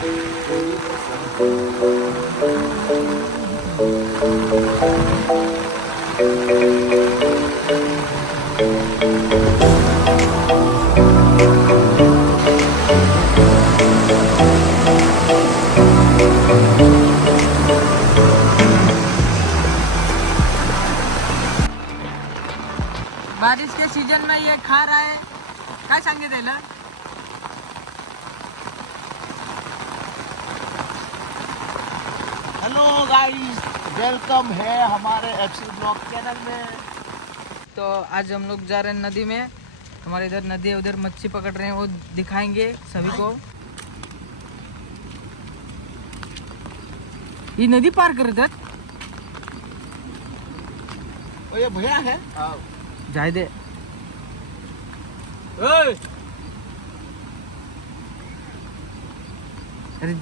बारिश के सीजन में ये खा रहा है, काय सांगितलं? हेलो गाइस, वेलकम है हमारे एफसी ब्लॉग चैनल में। तो आज हम लोग जा रहे हैं नदी में। हमारे इधर नदी है, उधर मच्छी पकड़ रहे हैं, वो दिखाएंगे सभी को। ये नदी पार कर रहे थे। ये भैया है जाए दे। अरे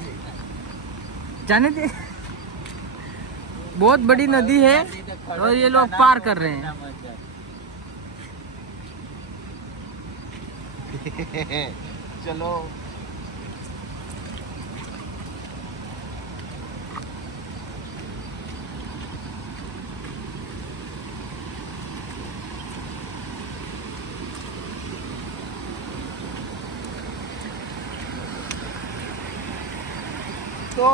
जाने दे। बहुत बड़ी नदी है और ये लोग पार कर रहे हैं। चलो तो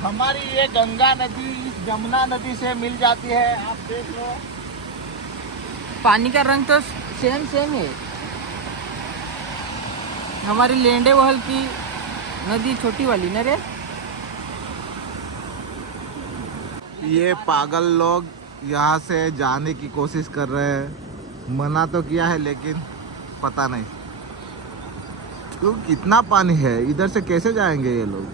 हमारी ये गंगा नदी जमुना नदी से मिल जाती है। आप देख लो, पानी का रंग तो सेम सेम है। हमारी लेंडेवहल की नदी छोटी वाली ना रे। ये पागल लोग यहाँ से जाने की कोशिश कर रहे हैं। मना तो किया है लेकिन पता नहीं क्यों, कितना पानी है, इधर से कैसे जाएंगे ये लोग।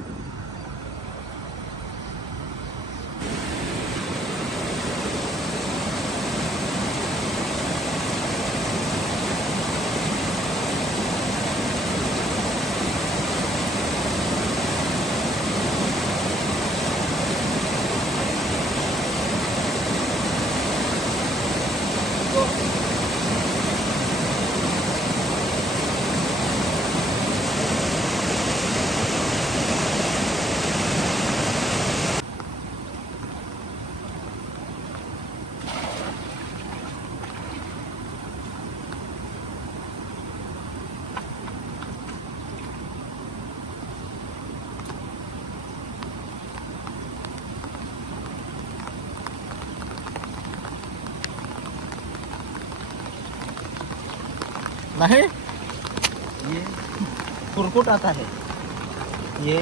नहीं, ये कुरकुट आता है ये।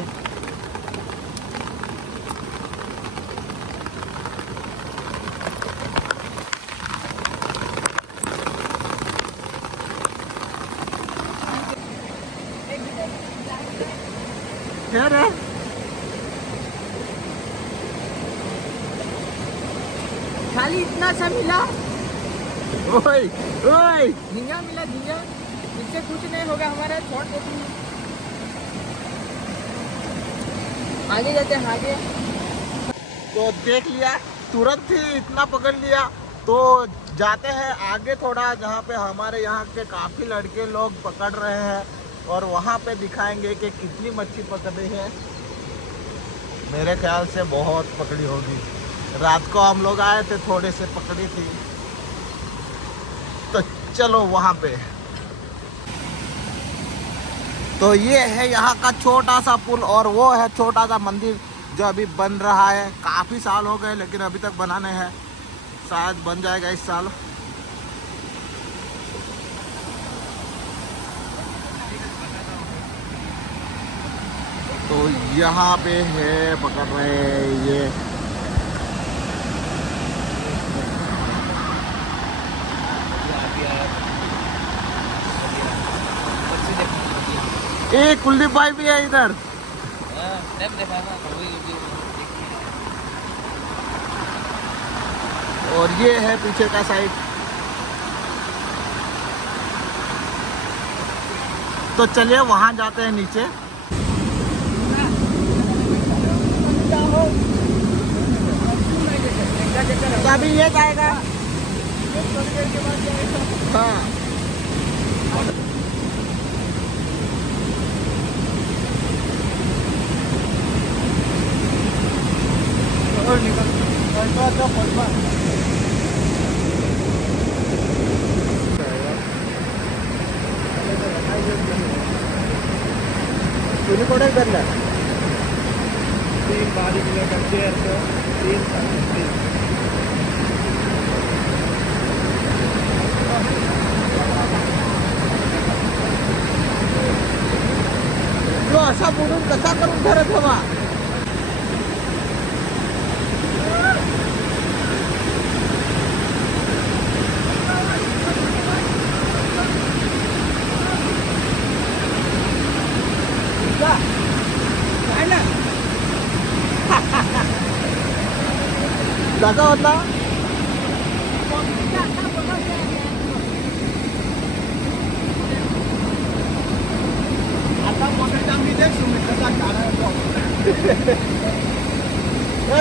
क्या रे? खाली इतना सा मिला। ओए ओए, झींगा मिला, झींगा। इससे कुछ नहीं होगा हमारा। छोड़ देती है। आगे जाते हैं आगे। तो देख लिया, तुरंत ही इतना पकड़ लिया। तो जाते हैं आगे थोड़ा, जहाँ पे हमारे यहाँ के काफ़ी लड़के लोग पकड़ रहे हैं और वहाँ पे दिखाएंगे कि कितनी मच्छी पकड़ी है। मेरे ख्याल से बहुत पकड़ी होगी। रात को हम लोग आए थे, थोड़े से पकड़ी थी। तो चलो वहाँ पे। तो ये है यहाँ का छोटा सा पुल और वो है छोटा सा मंदिर जो अभी बन रहा है। काफ़ी साल हो गए लेकिन अभी तक बना नहीं है। शायद बन जाएगा इस साल। तो यहाँ पे है, पकड़ रहे हैं ये। कुलदीप भाई भी है इधर। और ये है पीछे का साइड। तो चलिए वहां जाते हैं नीचे। तो अभी ये जाएगा। हाँ, और निकल तुम्ही कोणी धरल्या 3 बारीक लेटरचे अर्थ 3 तो असा बुडून कसा करून धरत हवा कसा होता आता मोठा मी देख सुमित कसा काढा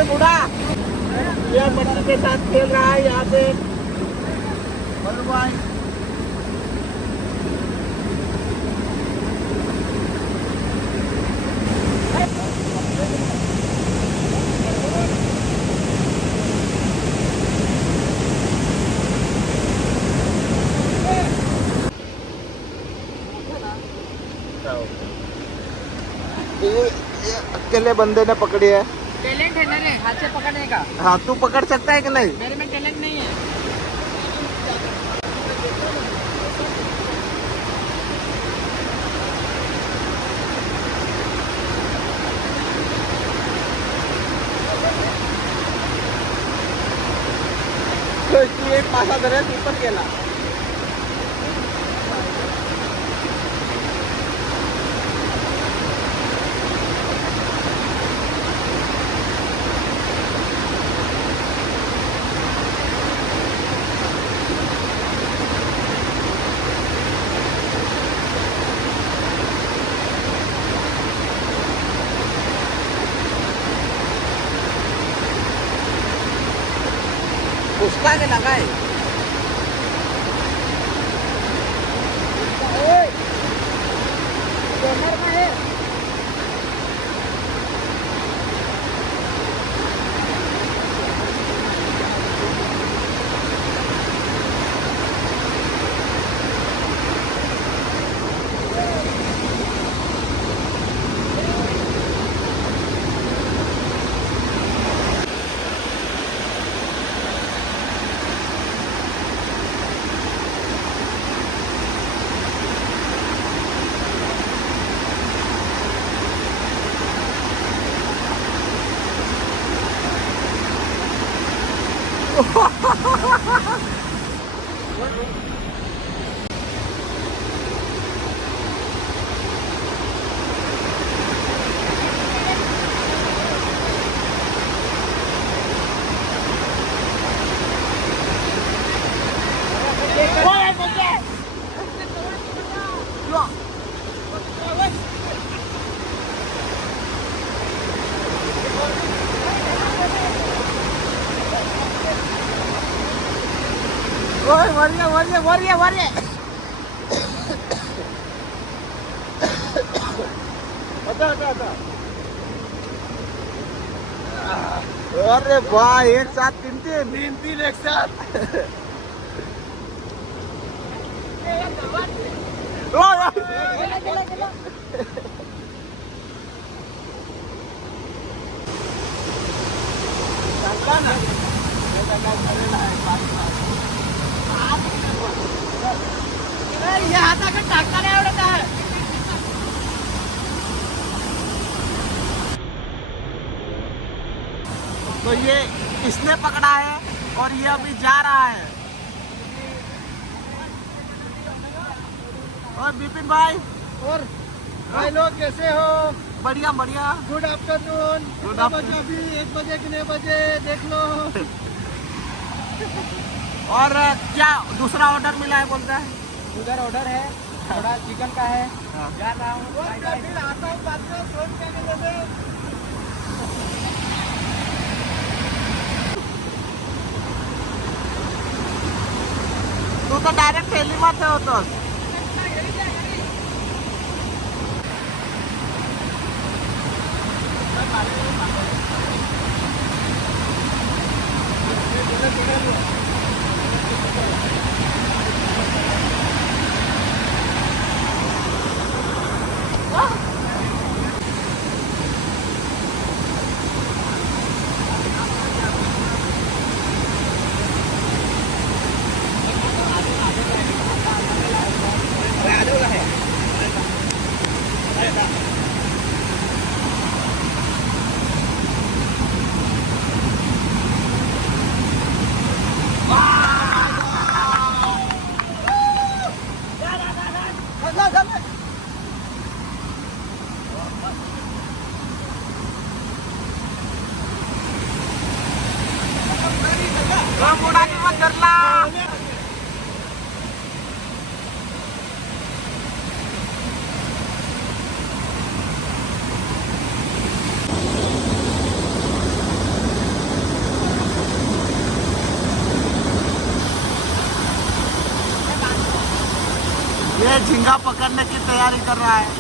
बूढ़ा ये मछली के साथ खेल रहा है यहाँ पे भाई ये अकेले बंदे ने पकड़ी है टैलेंट है ना रे हाथ से पकड़ने का हाँ तू पकड़ सकता है कि नहीं मेरे में टैलेंट नहीं है तो इसलिए एक पासा धरे ऊपर गेला उसका के लगा है वरिये अरे वाह एक साथ तीन एक साथ ये हाताकडे टाकता नाही एवढं काय तो ये इसने पकड़ा है और ये अभी जा रहा है और विपिन भाई और भाई लोग कैसे हो बढ़िया बढ़िया गुड आफ्टरनून Good afternoon. अभी 1 बजे कितने बजे देख लो और क्या दूसरा ऑर्डर मिला है बोलता है उधर ऑर्डर है थोड़ा चिकन का है हाँ। जा रहा हूँ आता हूँ बाद में फोन करने लगे तू तो डायरेक्ट थैली मारते होतोस झींगा पकड़ने की तैयारी कर रहा है।